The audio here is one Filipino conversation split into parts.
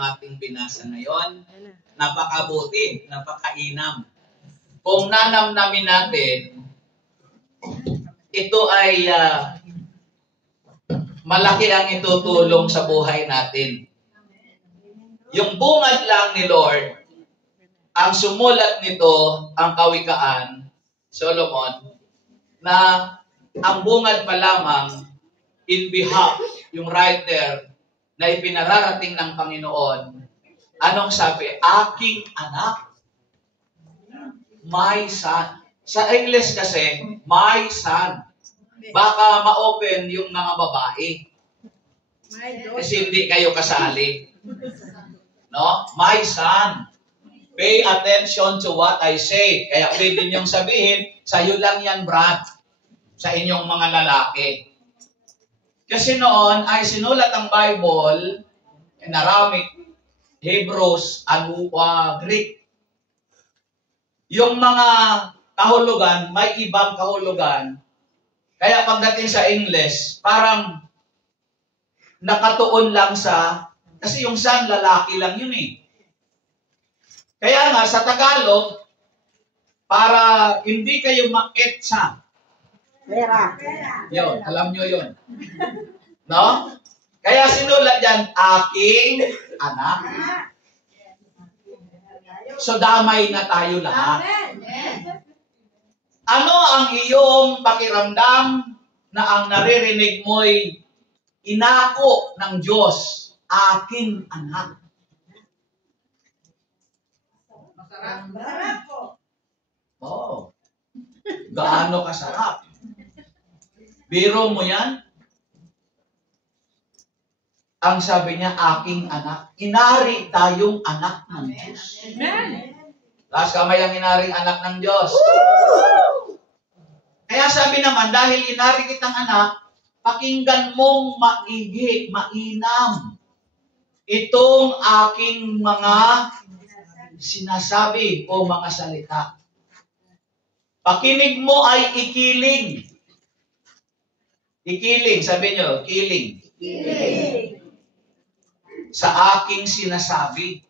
ating binasa ngayon. Napakabuti, napakainam. Kung nanamnamin natin, ito ay malaki ang itutulong sa buhay natin. Yung bungad lang ni Lord, ang sumulat nito, ang Kawikaan, Solomon, na ang bungad pa lamang in behalf, yung writer, na ipinararating ng Panginoon, anong sabi? Aking anak. My son. Sa English kasi, my son. Baka ma-open yung mga babae. Kasi hindi kayo kasali. No? My son. Pay attention to what I say. Kaya pwede niyong sabihin, sa'yo lang yan, Brad. Sa inyong mga lalaki. Kasi noon ay sinulat ang Bible in Aramaic, Hebrews, Greek. Yung mga kahulugan, may ibang kahulugan. Kaya pagdating sa English, parang nakatuon lang sa, kasi yung son, lalaki lang yun eh. Kaya nga, sa Tagalog, para hindi kayo ma-etsa, yun, alam nyo yun. No? Kaya sinulat yan, aking anak. So damay na tayo lahat. Ano ang iyong pakiramdam na ang naririnig mo'y inako ng Diyos, aking anak? Masarap po. Oh. Gaano kasarap? Biro mo yan? Ang sabi niya, aking anak. Inari tayong anak ng Diyos. Amen. Taas kamay ang inaring anak ng Diyos. Kaya sabi naman, dahil inari kitang anak, pakinggan mong maigi, mainam. Itong aking mga sinasabi o mga salita. Pakinig mo ay ikiling. Ikiling, sabi nyo, kiling. Kiling. Sa aking sinasabi.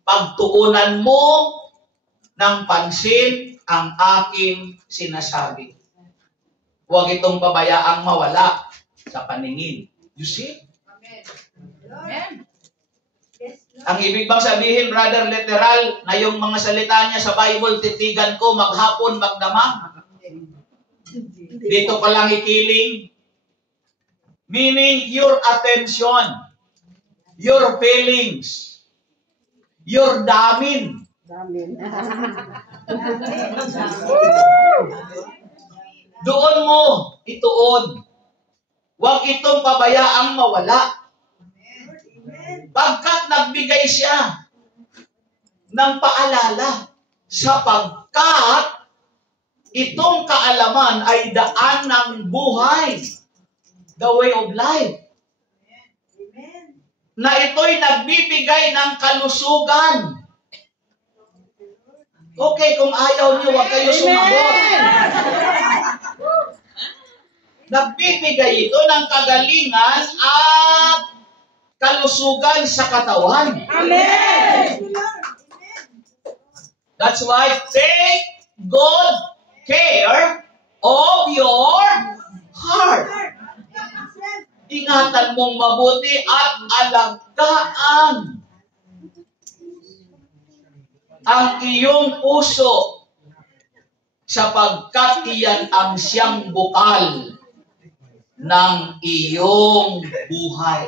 Pagtuunan mo ng pansin ang aking sinasabi. Huwag itong pabayaang mawala sa paningin. You see? Amen. Ang ibig bang sabihin, brother, literal, na yung mga salita niya sa Bible, titigan ko maghapon, magdamag. Dito pa lang ikiling. Meaning, your attention, your feelings, your damin. Doon mo ituon. Huwag itong pabayaang mawala. Pagkat nagbigay siya ng paalala, sapagkat itong kaalaman ay daan ng buhay. The way of life. Na ito'y nagbibigay ng kalusugan. Okay, kung ayaw niyo, huwag kayo sumagot. Nagbibigay ito ng kagalingan at kalusugan sa katawan. Amen. That's why take good care of your heart. Ingatan mong mabuti at alagaan ang iyong puso sapagkat iyan ang siyang bukal ng iyong buhay.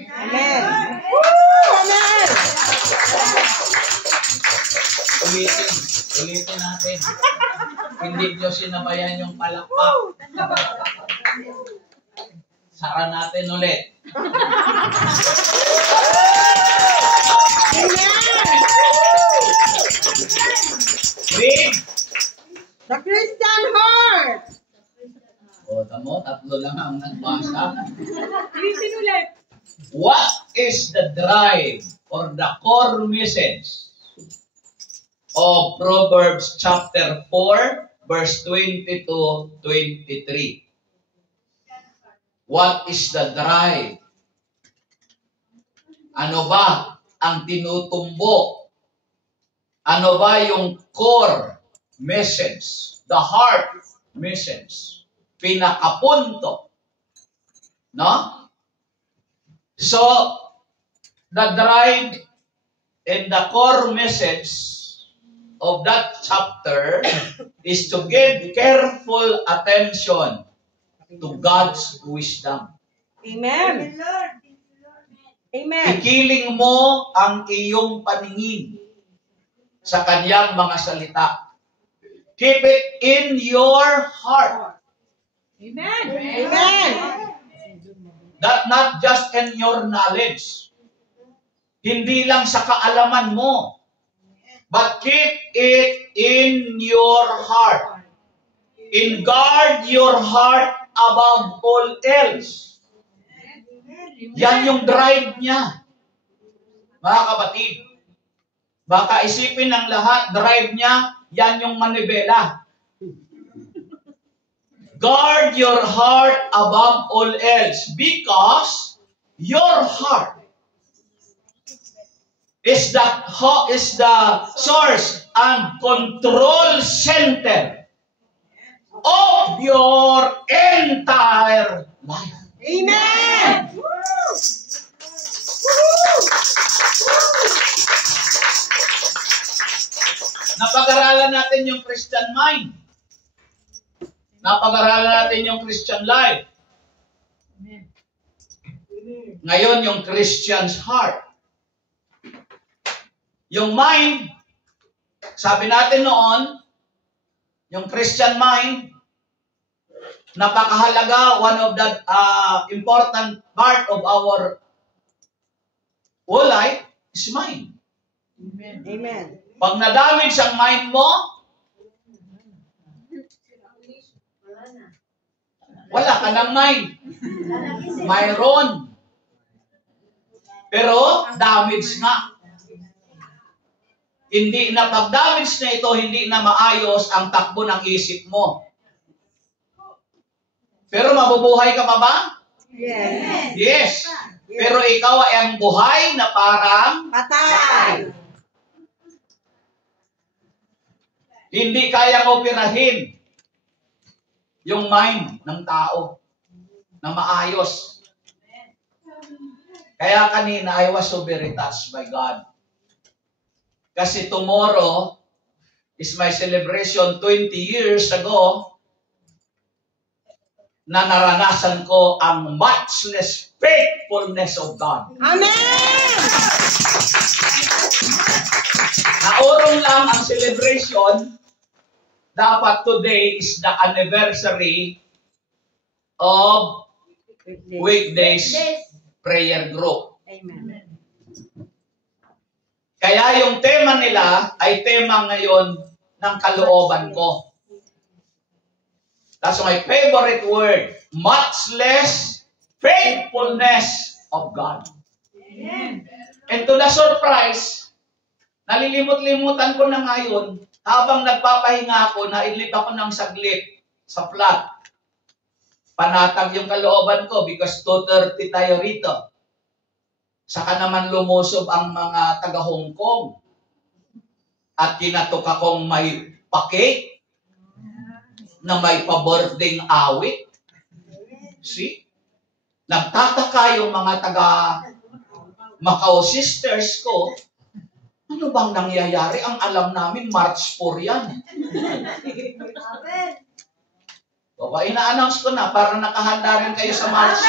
Amen. Amen! Ulitin natin. Hindi nyo sinabayan yung palakpak. Sara natin ulit. Read. The Christian heart! O, tamo, tatlo lang ang nagbasa. Ulitin ulit. What is the drive or the core message of Proverbs chapter 4, verse 20 to 23? What is the drive? Ano ba ang tinutumbok? Ano ba yung core message? The heart message. Pinakapunto. No? So, the drive and the core message of that chapter is to give careful attention to God's wisdom. Amen. Amen. Ikiling mo ang iyong paningin sa kanyang mga salita. Keep it in your heart. Amen. Amen. That not just in your knowledge. Hindi lang sa kaalaman mo. But keep it in your heart. In guard your heart above all else. Yan yung drive niya. Mga kapatid, baka isipin ng lahat, drive niya, yan yung manibela. Guard your heart above all else because your heart is the source and control center of your entire life. Amen. Napag-aralan natin yung Christian mind. Napag-aralan natin yung Christian life. Ngayon, yung Christian's heart. Yung mind, sabi natin noon, yung Christian mind, napakahalaga, one of the important part of our whole life is mind. Amen. Pag nadamage ang mind mo, wala ka ng mind. Mayroon. Pero, damage nga. Hindi na pag-damage na ito, hindi na maayos ang takbo ng isip mo. Pero mabubuhay ka pa ba? Yes. Yes. Pero ikaw ay ang buhay na parang Patay. hindi kayang operahin yung mind ng tao na maayos. Kaya kanina, I was so very touched by God. Kasi tomorrow is my celebration 20 years ago na naranasan ko ang matchless faithfulness of God. Amen. Naurong lang ang celebration, dapat today is the anniversary of weekdays prayer group. Amen. Kaya yung tema nila ay tema ngayon ng kalooban ko. That's my favorite word. Much less faithfulness of God. Amen. And to the surprise, nalilimot-limutan ko na ngayon, habang nagpapahinga ako, nailip ako ng saglit sa flat. Panatag yung kalooban ko because 2:30 tayo rito. Saka naman lumusob ang mga taga Hong Kong. At kinatok akong may pake na may pa-birthday awit. See? Nagtataka yung mga taga Macau sisters ko. Ano bang nangyayari? Ang alam namin, March 4 yan. Baba, ina-announce ko na para nakahanda rin kayo sa March 4.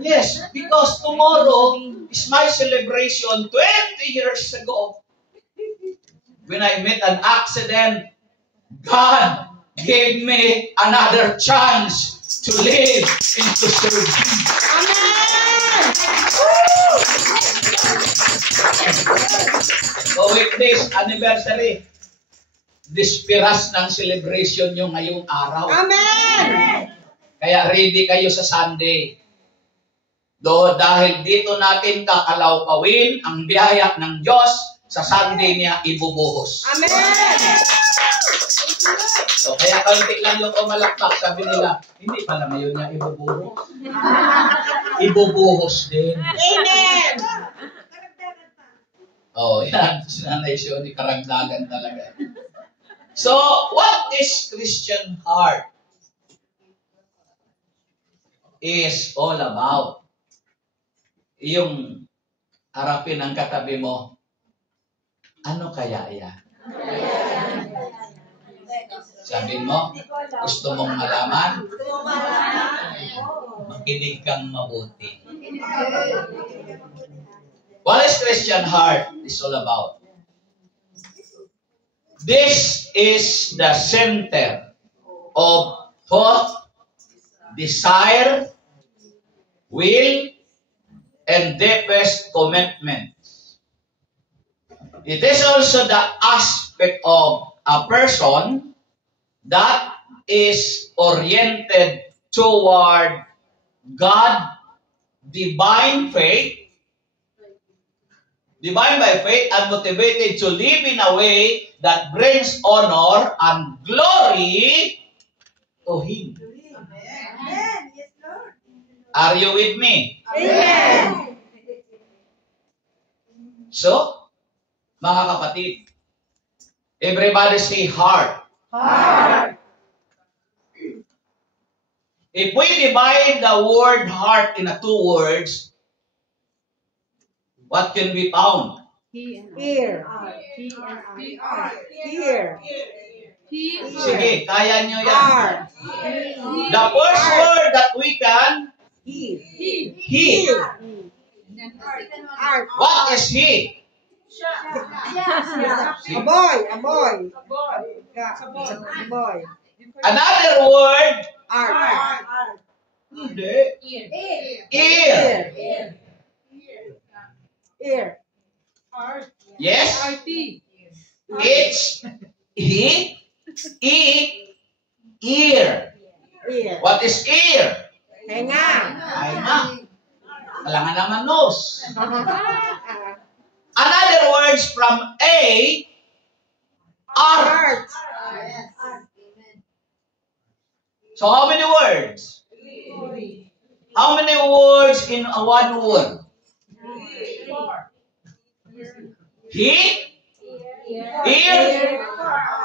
Yes, because tomorrow is my celebration 20 years ago. When I met an accident, God gave me another chance to live and to serve Him. Amen. So with this anniversary, dispiras ng celebration nyo ngayong araw. Amen. Kaya ready kayo sa Sunday. Dahil dito natin kakalawkawin ang biyaya ng Diyos, sa Sunday niya ibubuhos. Amen. So, kaya kaunti lang yung umalakpak. Sabi nila, hindi pala ngayon niya ibubuhos. Ibubuhos din. Amen. Oh, yan. Sinanay siya ni karagdagan talaga. So, what is Christian heart? Is all about yung harapin ang katabi mo. Ano kaya yan? Sabihin mo, gusto mong malaman? Makinig kang mabuti. What is Christian heart is all about? This is the center of thought, desire, will, and deepest commitment. It is also the aspect of a person that is oriented toward God, divine by faith, and motivated to live in a way that brings honor and glory to Him. Amen. Yes, Lord. Are you with me? Amen. So, mga kapatid, everybody say heart. Heart. If we divide the word heart into two words, what can be found? Ear. Ear. Sige, kaya nyo yan. Heart. The first word that we can hear. Heart. What is he? A boy. A boy. A boy. Another word, Heart. hindi. Ear. Ear. Yes? It's ear. Ear. What is ear? Henga. Ay nga. Kailangan naman nose. Another words from A, art. Heart. So how many words? How many words in one word? He, ear,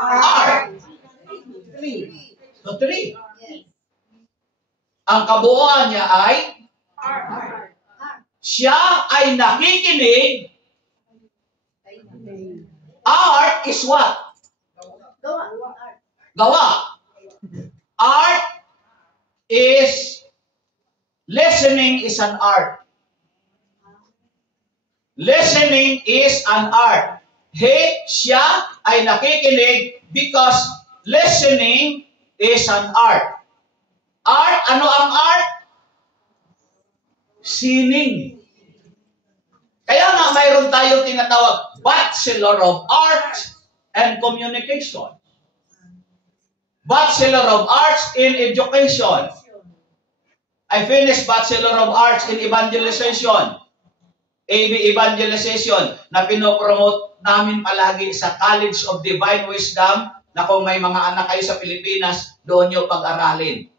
art. Three. So three. Ang kabuuan niya ay siya ay nakikinig. Art is what? Gawa. Art is listening is an art. Listening is an art. Siya ay nakikinig because listening is an art. Art, ano ang art? Sining. Kaya nga mayroon tayong tinatawag Bachelor of Arts and Communication. Bachelor of Arts in Education. I finished Bachelor of Arts in Evangelization. AB Evangelization na pinopromote namin palagi sa College of Divine Wisdom na kung may mga anak kayo sa Pilipinas, doon nyo pag-aralin.